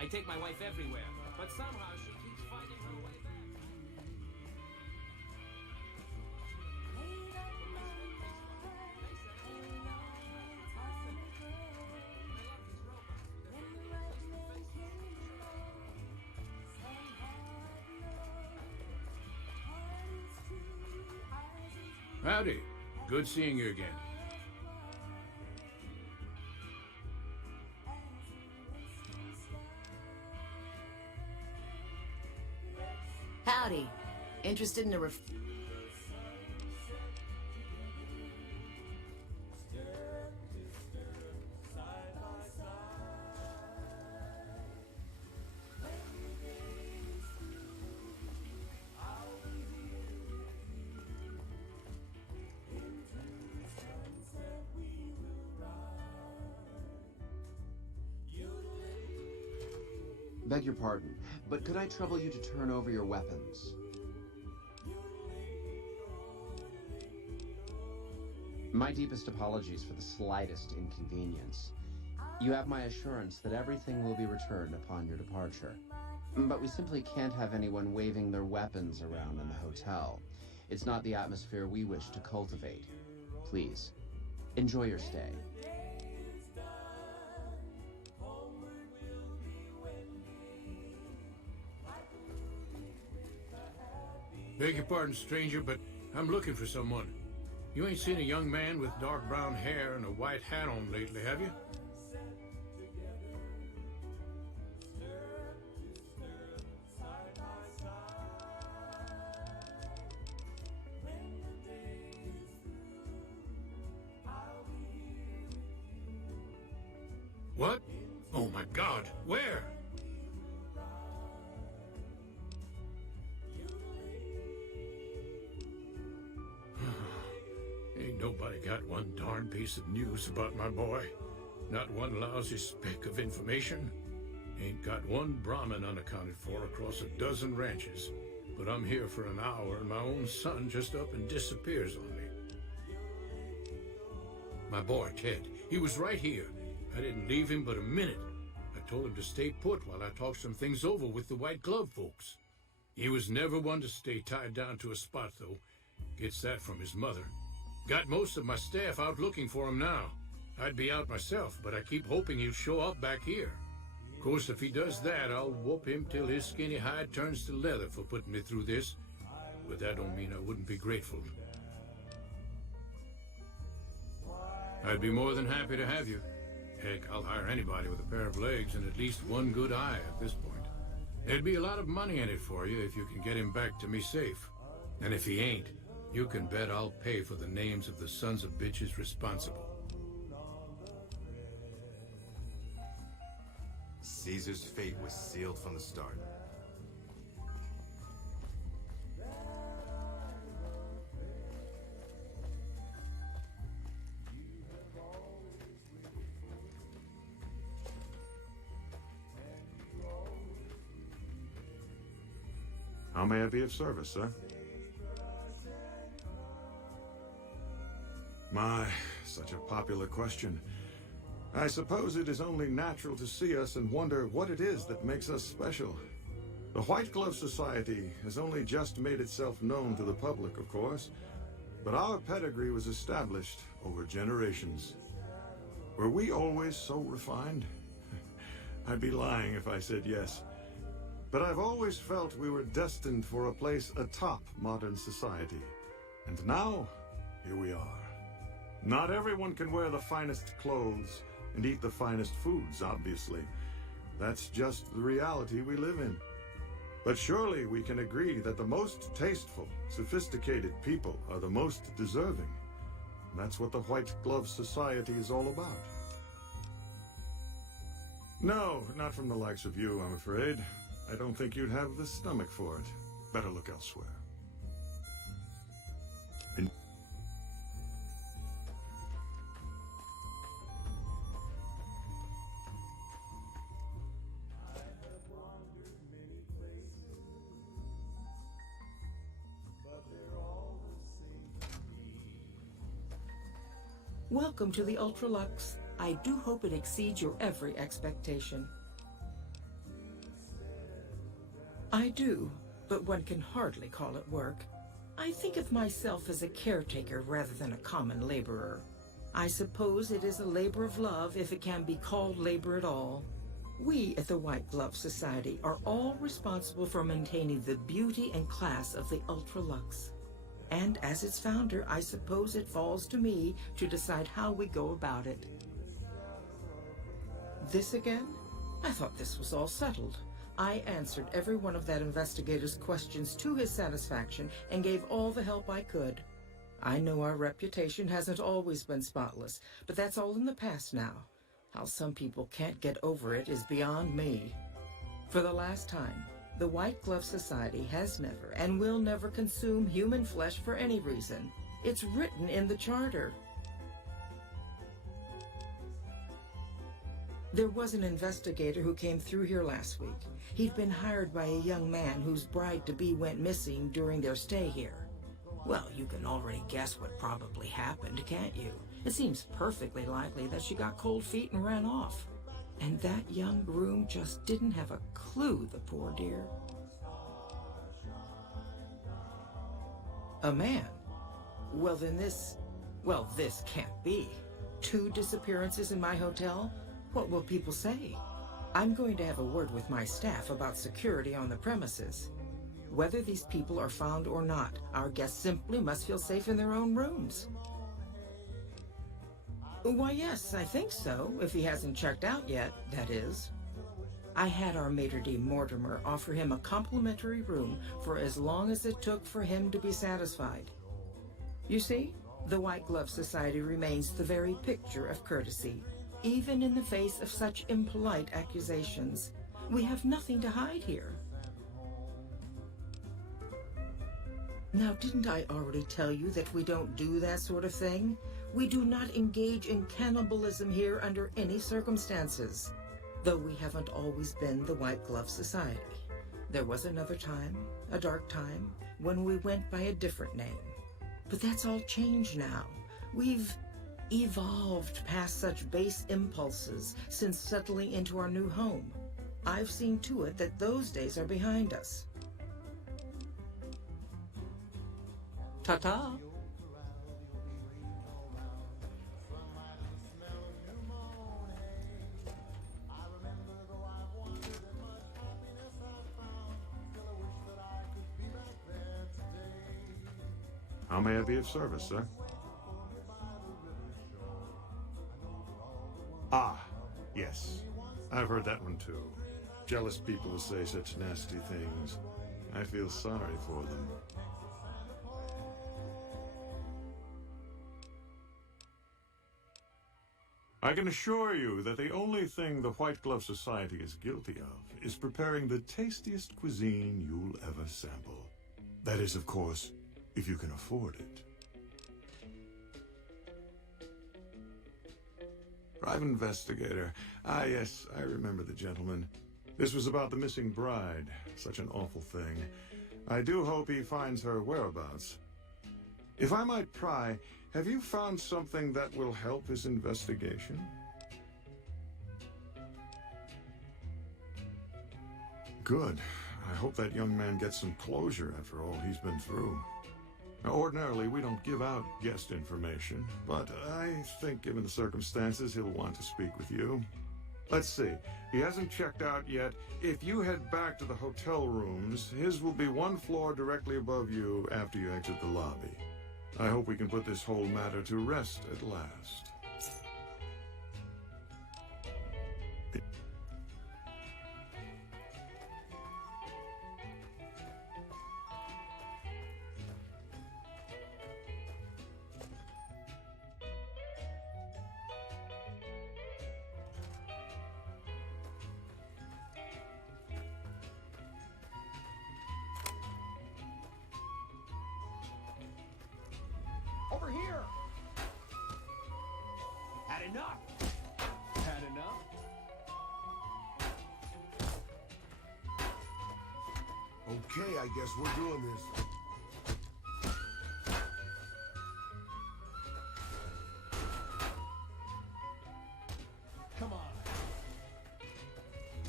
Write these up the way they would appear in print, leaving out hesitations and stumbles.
I take my wife everywhere, but somehow she keeps finding her way back. Howdy. Good seeing you again. Howdy. Interested in a Beg your pardon, but could I trouble you to turn over your weapons? My deepest apologies for the slightest inconvenience. You have my assurance that everything will be returned upon your departure. But we simply can't have anyone waving their weapons around in the hotel. It's not the atmosphere we wish to cultivate. Please, enjoy your stay. Beg your pardon, stranger, but I'm looking for someone. You ain't seen a young man with dark brown hair and a white hat on lately, have you? What? Oh my God, where? Ain't nobody got one darn piece of news about my boy. Not one lousy speck of information. Ain't got one Brahmin unaccounted for across a dozen ranches. But I'm here for an hour and my own son just up and disappears on me. My boy, Ted, he was right here. I didn't leave him but a minute. I told him to stay put while I talked some things over with the White Glove folks. He was never one to stay tied down to a spot, though. Gets that from his mother. Got most of my staff out looking for him now. I'd be out myself, but I keep hoping he'll show up back here. Of course, if he does that, I'll whoop him till his skinny hide turns to leather for putting me through this. But that don't mean I wouldn't be grateful. I'd be more than happy to have you. Heck, I'll hire anybody with a pair of legs and at least one good eye at this point. There'd be a lot of money in it for you if you can get him back to me safe. And if he ain't, you can bet I'll pay for the names of the sons of bitches responsible. Caesar's fate was sealed from the start. How may I be of service, sir? My, such a popular question. I suppose it is only natural to see us and wonder what it is that makes us special. The White Glove Society has only just made itself known to the public, of course, but our pedigree was established over generations. Were we always so refined? I'd be lying if I said yes. But I've always felt we were destined for a place atop modern society. And now, here we are. Not everyone can wear the finest clothes and eat the finest foods, obviously. That's just the reality we live in. But surely we can agree that the most tasteful, sophisticated people are the most deserving. That's what the White Glove Society is all about. No, not from the likes of you, I'm afraid. I don't think you'd have the stomach for it. Better look elsewhere. Welcome to the Ultra Luxe. I do hope it exceeds your every expectation. I do, but one can hardly call it work. I think of myself as a caretaker rather than a common laborer. I suppose it is a labor of love if it can be called labor at all. We at the White Glove Society are all responsible for maintaining the beauty and class of the Ultra Luxe. And as its founder, I suppose it falls to me to decide how we go about it. This again? I thought this was all settled. I answered every one of that investigator's questions to his satisfaction and gave all the help I could. I know our reputation hasn't always been spotless, but that's all in the past now. How some people can't get over it is beyond me. For the last time, the White Glove Society has never and will never consume human flesh for any reason. It's written in the charter. There was an investigator who came through here last week. He'd been hired by a young man whose bride-to-be went missing during their stay here. Well, you can already guess what probably happened, can't you? It seems perfectly likely that she got cold feet and ran off. And that young groom just didn't have a clue, the poor dear. A man? Well, then this can't be. 2 disappearances in my hotel? What will people say? I'm going to have a word with my staff about security on the premises. Whether these people are found or not, our guests simply must feel safe in their own rooms. Why, yes, I think so, if he hasn't checked out yet, that is. I had our maitre d' Mortimer offer him a complimentary room for as long as it took for him to be satisfied. You see, the White Glove Society remains the very picture of courtesy, even in the face of such impolite accusations. We have nothing to hide here. Now, didn't I already tell you that we don't do that sort of thing? We do not engage in cannibalism here under any circumstances. Though we haven't always been the White Glove Society. There was another time, a dark time, when we went by a different name. But that's all changed now. We've evolved past such base impulses since settling into our new home. I've seen to it that those days are behind us. Ta-ta. How may I be of service, sir? Ah, yes. I've heard that one too. Jealous people who say such nasty things. I feel sorry for them. I can assure you that the only thing the White Glove Society is guilty of is preparing the tastiest cuisine you'll ever sample. That is, of course, if you can afford it. Private investigator. Ah, yes, I remember the gentleman. This was about the missing bride. Such an awful thing. I do hope he finds her whereabouts. If I might pry, have you found something that will help his investigation? Good. I hope that young man gets some closure after all he's been through. Now, ordinarily, we don't give out guest information, but I think given the circumstances, he'll want to speak with you. Let's see. He hasn't checked out yet. If you head back to the hotel rooms, his will be 1 floor directly above you after you exit the lobby. I hope we can put this whole matter to rest at last. Over here! Had enough! Had enough? Okay, I guess we're doing this. Come on.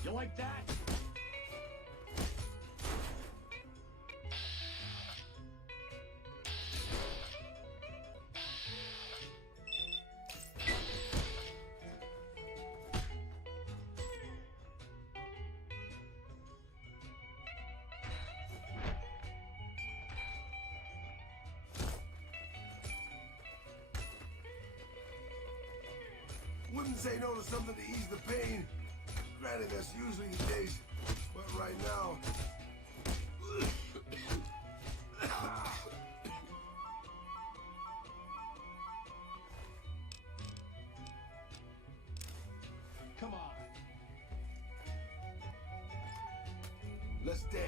You like that? wouldn't say no to something to ease the pain. Granted, that's usually the case. But right now... Come on. Let's dance.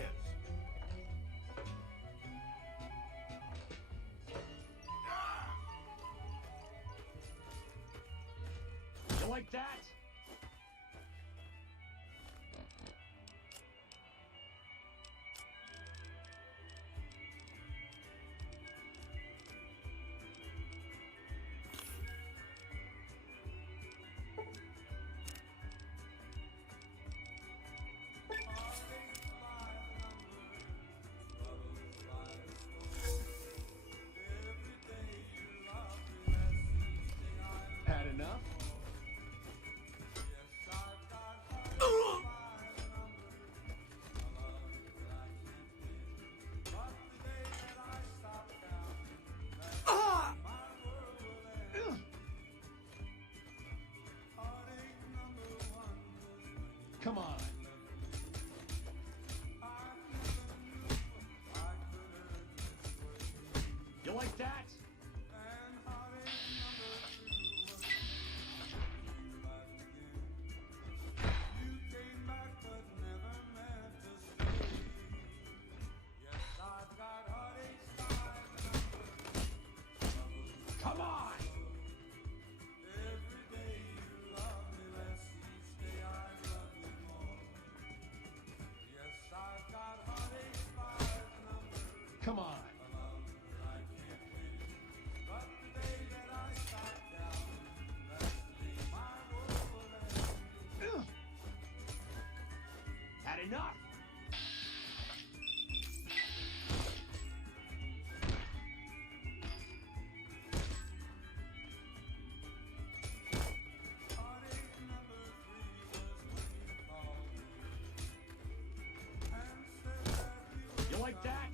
You like that? Had enough? Come on. You like that? Come on! Come on! Ugh. Had enough! You like that?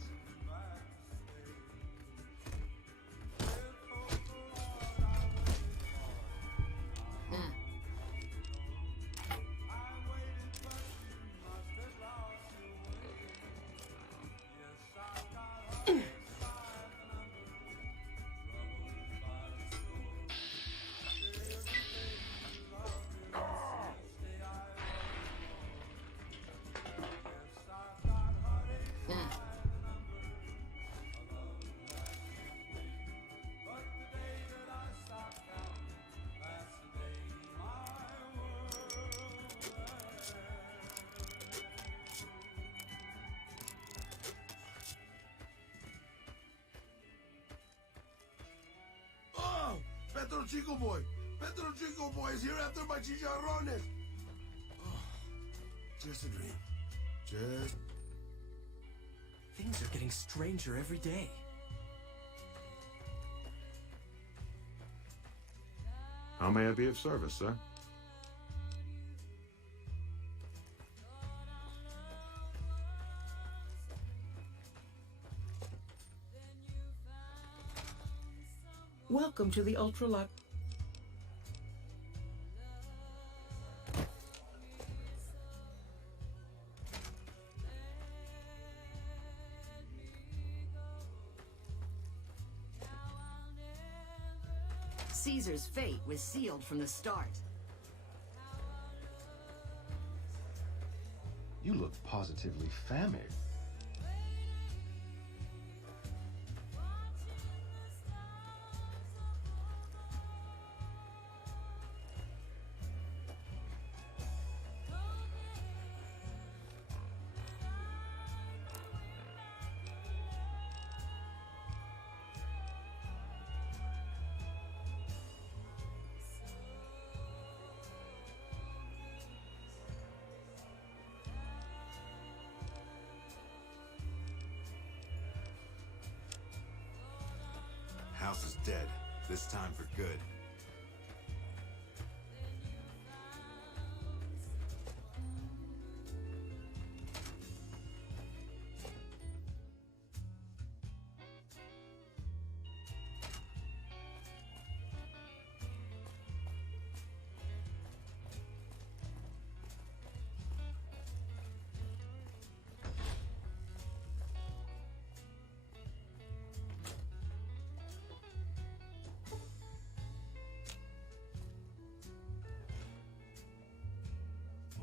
Oh! Petro Chico Boy! Petro Chico Boy is here after my chicharrones! Oh, just a dream. Just... Things are getting stranger every day. How may I be of service, sir? Welcome to the Ultralux. Caesar's fate was sealed from the start. You look positively famished. House is dead. This time for good.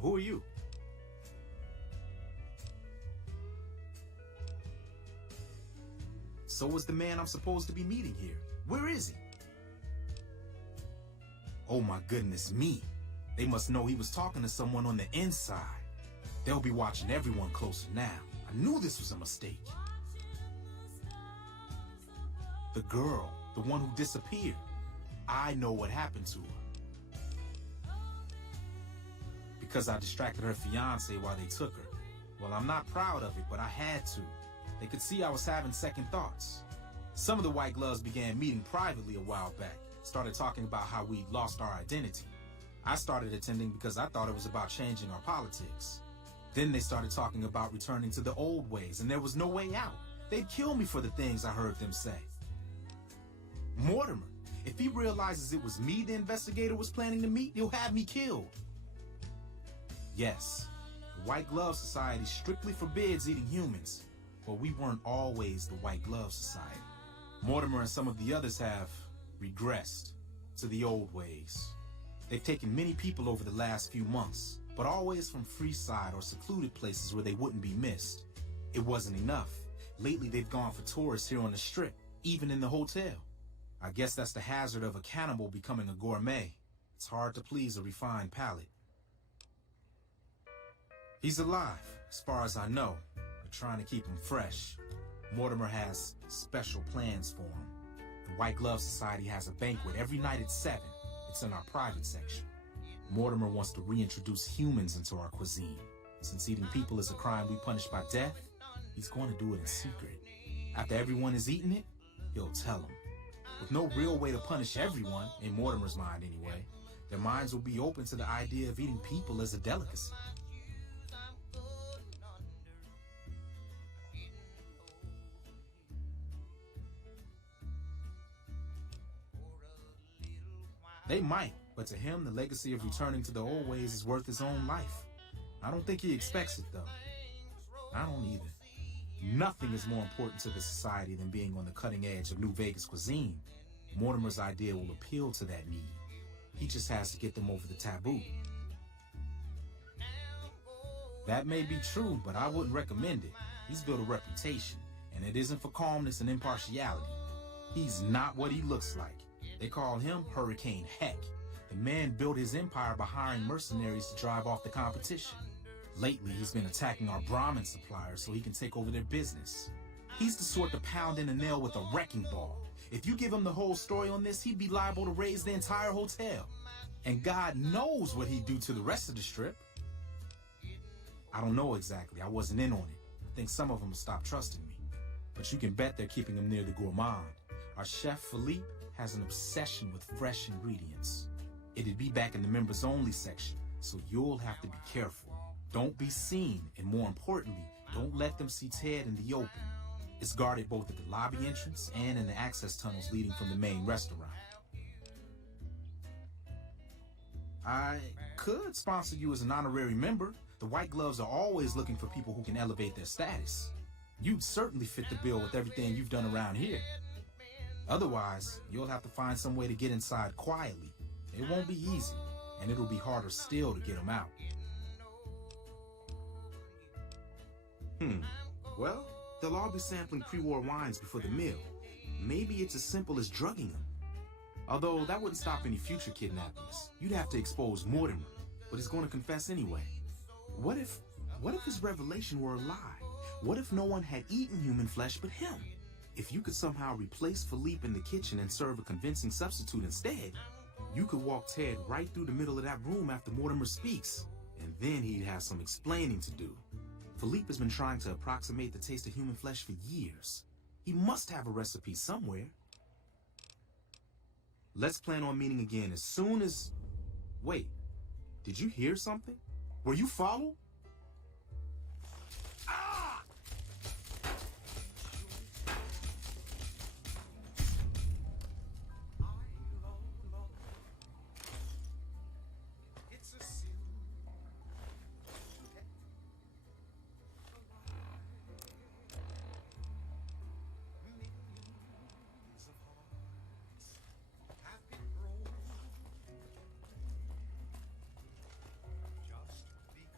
Who are you? So is the man I'm supposed to be meeting here. Where is he? Oh my goodness me. They must know he was talking to someone on the inside. They'll be watching everyone closer now. I knew this was a mistake. The girl, the one who disappeared. I know what happened to her. Because I distracted her fiance while they took her. Well, I'm not proud of it, but I had to. They could see I was having second thoughts. Some of the White Gloves began meeting privately a while back, started talking about how we lost our identity. I started attending because I thought it was about changing our politics. Then they started talking about returning to the old ways, and there was no way out. They'd kill me for the things I heard them say. Mortimer, if he realizes it was me the investigator was planning to meet, he'll have me killed. Yes, the White Glove Society strictly forbids eating humans, but we weren't always the White Glove Society. Mortimer and some of the others have regressed to the old ways. They've taken many people over the last few months, but always from Freeside or secluded places where they wouldn't be missed. It wasn't enough. Lately they've gone for tourists here on the Strip, even in the hotel. I guess that's the hazard of a cannibal becoming a gourmet. It's hard to please a refined palate. He's alive, as far as I know. They're trying to keep him fresh. Mortimer has special plans for him. The White Glove Society has a banquet every night at 7. It's in our private section. Mortimer wants to reintroduce humans into our cuisine. Since eating people is a crime we punish by death, he's going to do it in secret. After everyone has eaten it, he'll tell them. With no real way to punish everyone, in Mortimer's mind anyway, their minds will be open to the idea of eating people as a delicacy. They might, but to him, the legacy of returning to the old ways is worth his own life. I don't think he expects it, though. I don't either. Nothing is more important to the society than being on the cutting edge of New Vegas cuisine. Mortimer's idea will appeal to that need. He just has to get them over the taboo. That may be true, but I wouldn't recommend it. He's built a reputation, and it isn't for calmness and impartiality. He's not what he looks like. They call him Hurricane Heck. The man built his empire by hiring mercenaries to drive off the competition. Lately, he's been attacking our Brahmin suppliers so he can take over their business. He's the sort to pound in a nail with a wrecking ball. If you give him the whole story on this, he'd be liable to raise the entire hotel. And God knows what he'd do to the rest of the Strip. I don't know exactly. I wasn't in on it. I think some of them will stop trusting me. But you can bet they're keeping him near the gourmand. Our chef, Philippe, has an obsession with fresh ingredients. It'd be back in the members-only section, so you'll have to be careful. Don't be seen, and more importantly, don't let them see Ted in the open. It's guarded both at the lobby entrance and in the access tunnels leading from the main restaurant. I could sponsor you as an honorary member. The White Gloves are always looking for people who can elevate their status. You'd certainly fit the bill with everything you've done around here. Otherwise, you'll have to find some way to get inside quietly. It won't be easy, and it'll be harder still to get them out. Well, they'll all be sampling pre-war wines before the meal. Maybe it's as simple as drugging them. Although that wouldn't stop any future kidnappings. You'd have to expose Mortimer, but he's going to confess anyway. What if his revelation were a lie? What if no one had eaten human flesh but him? If you could somehow replace Philippe in the kitchen and serve a convincing substitute instead, you could walk Ted right through the middle of that room after Mortimer speaks, and then he'd have some explaining to do. Philippe has been trying to approximate the taste of human flesh for years. He must have a recipe somewhere. Let's plan on meeting again as soon as... Wait, did you hear something? Were you followed?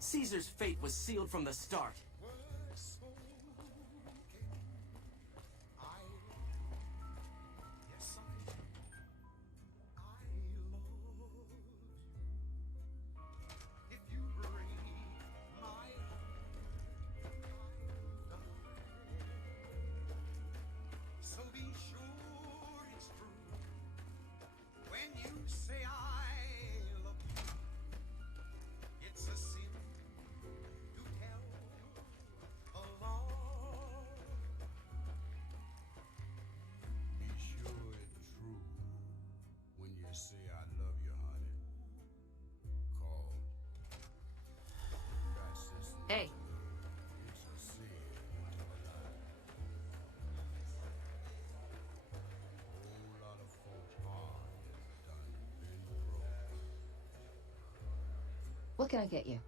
Caesar's fate was sealed from the start. Hey. What can I get you?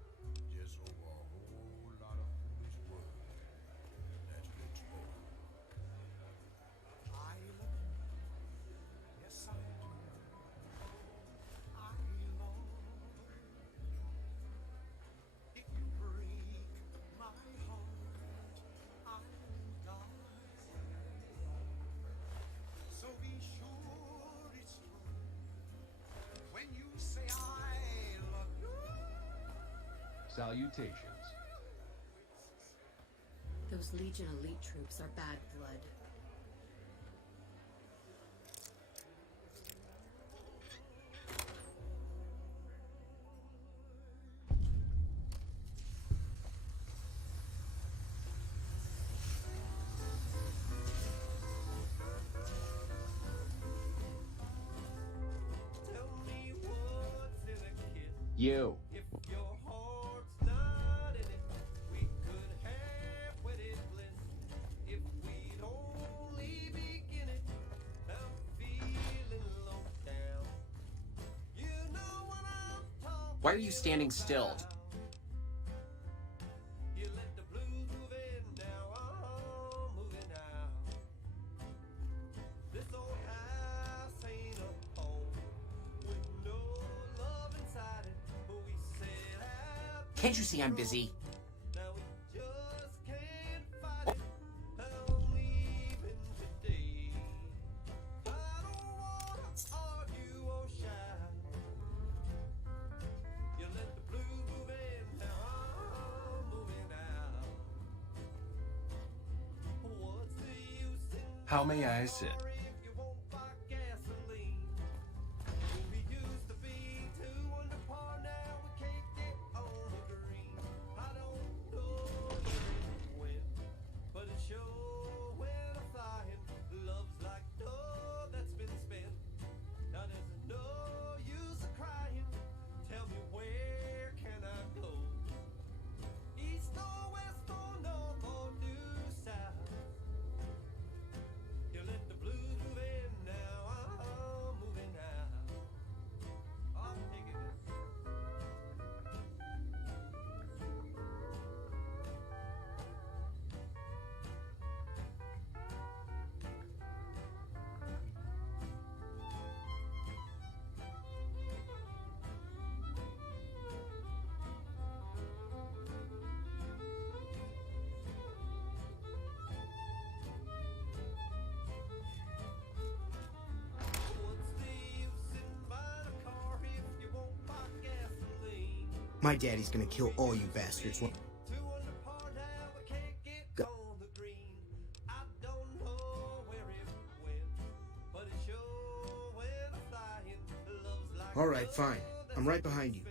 Salutations. Those Legion elite troops are bad blood. You. Why are you standing still? Can't you see I'm busy? How may I assist? My daddy's gonna kill all you bastards. Go. All right, fine. I'm right behind you.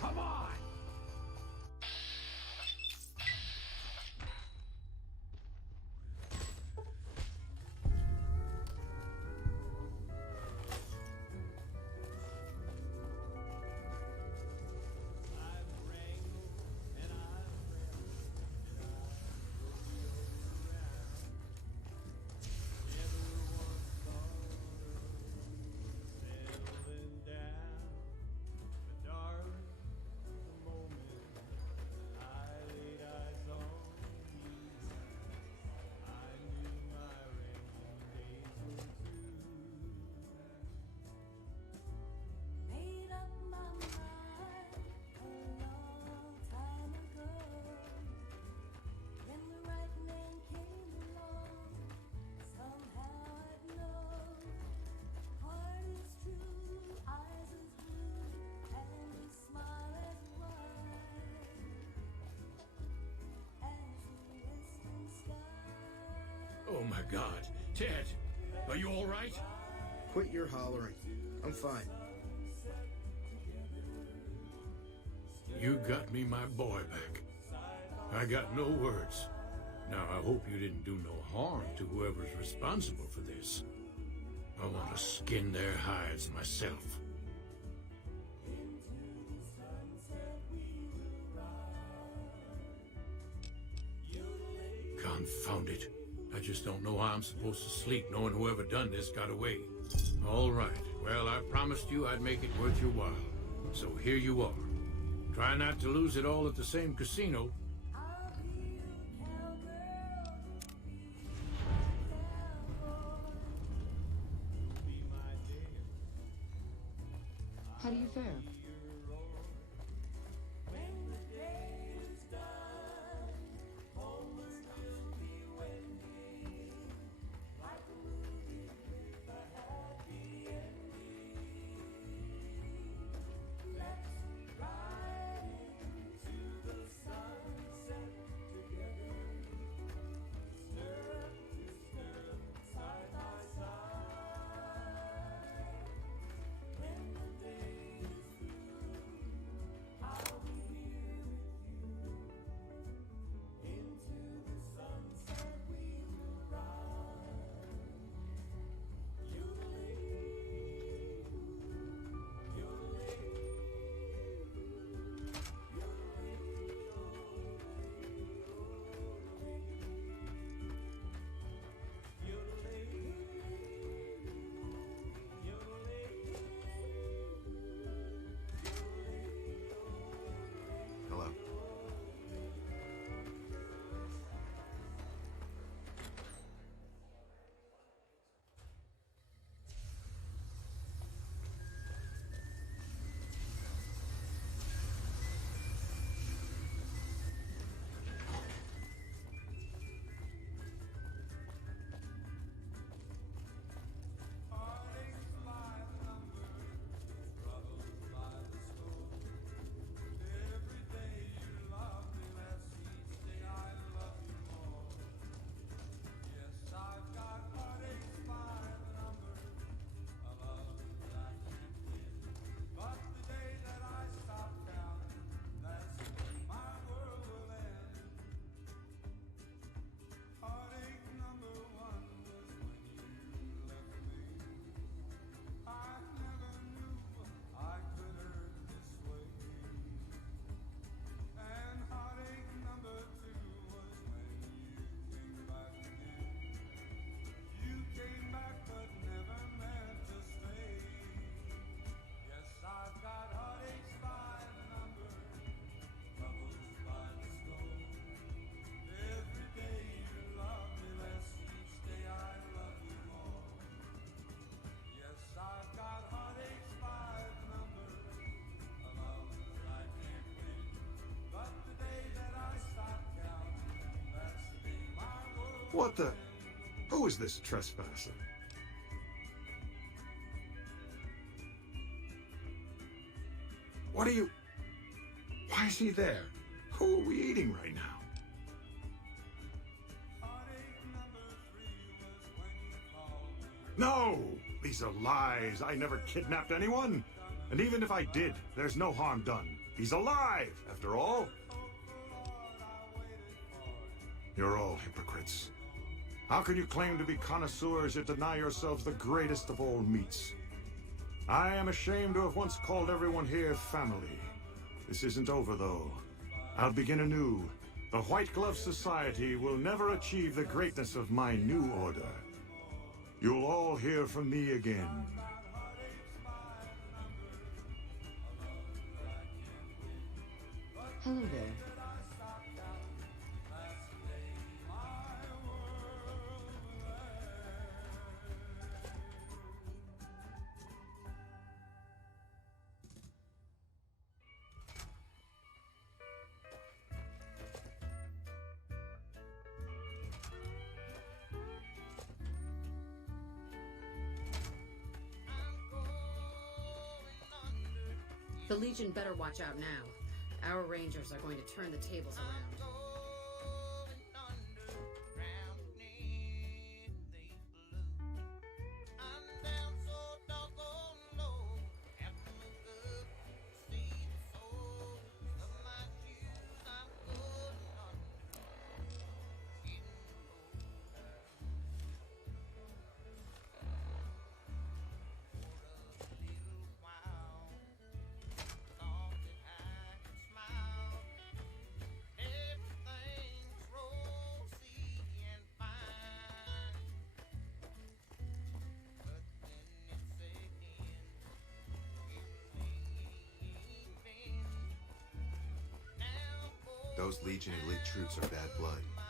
Come on! God. Ted, are you all right? Quit your hollering. I'm fine. You got me my boy back. I got no words. Now, I hope you didn't do no harm to whoever's responsible for this. I want to skin their hides myself. Confound it. I just don't know how I'm supposed to sleep knowing whoever done this got away. All right. Well, I promised you I'd make it worth your while. So here you are. Try not to lose it all at the same casino. How do you fare? Hello. What the? Who is this trespasser? What are you? Why is he there? Who are we eating right now? No! These are lies. I never kidnapped anyone. And even if I did, there's no harm done. He's alive, after all. You're all hypocrites. How can you claim to be connoisseurs yet deny yourselves the greatest of all meats? I am ashamed to have once called everyone here family. This isn't over, though. I'll begin anew. The White Glove Society will never achieve the greatness of my new order. You'll all hear from me again. Hello there. The Legion better watch out now. Our Rangers are going to turn the tables around. Those Legion elite troops are bad blood.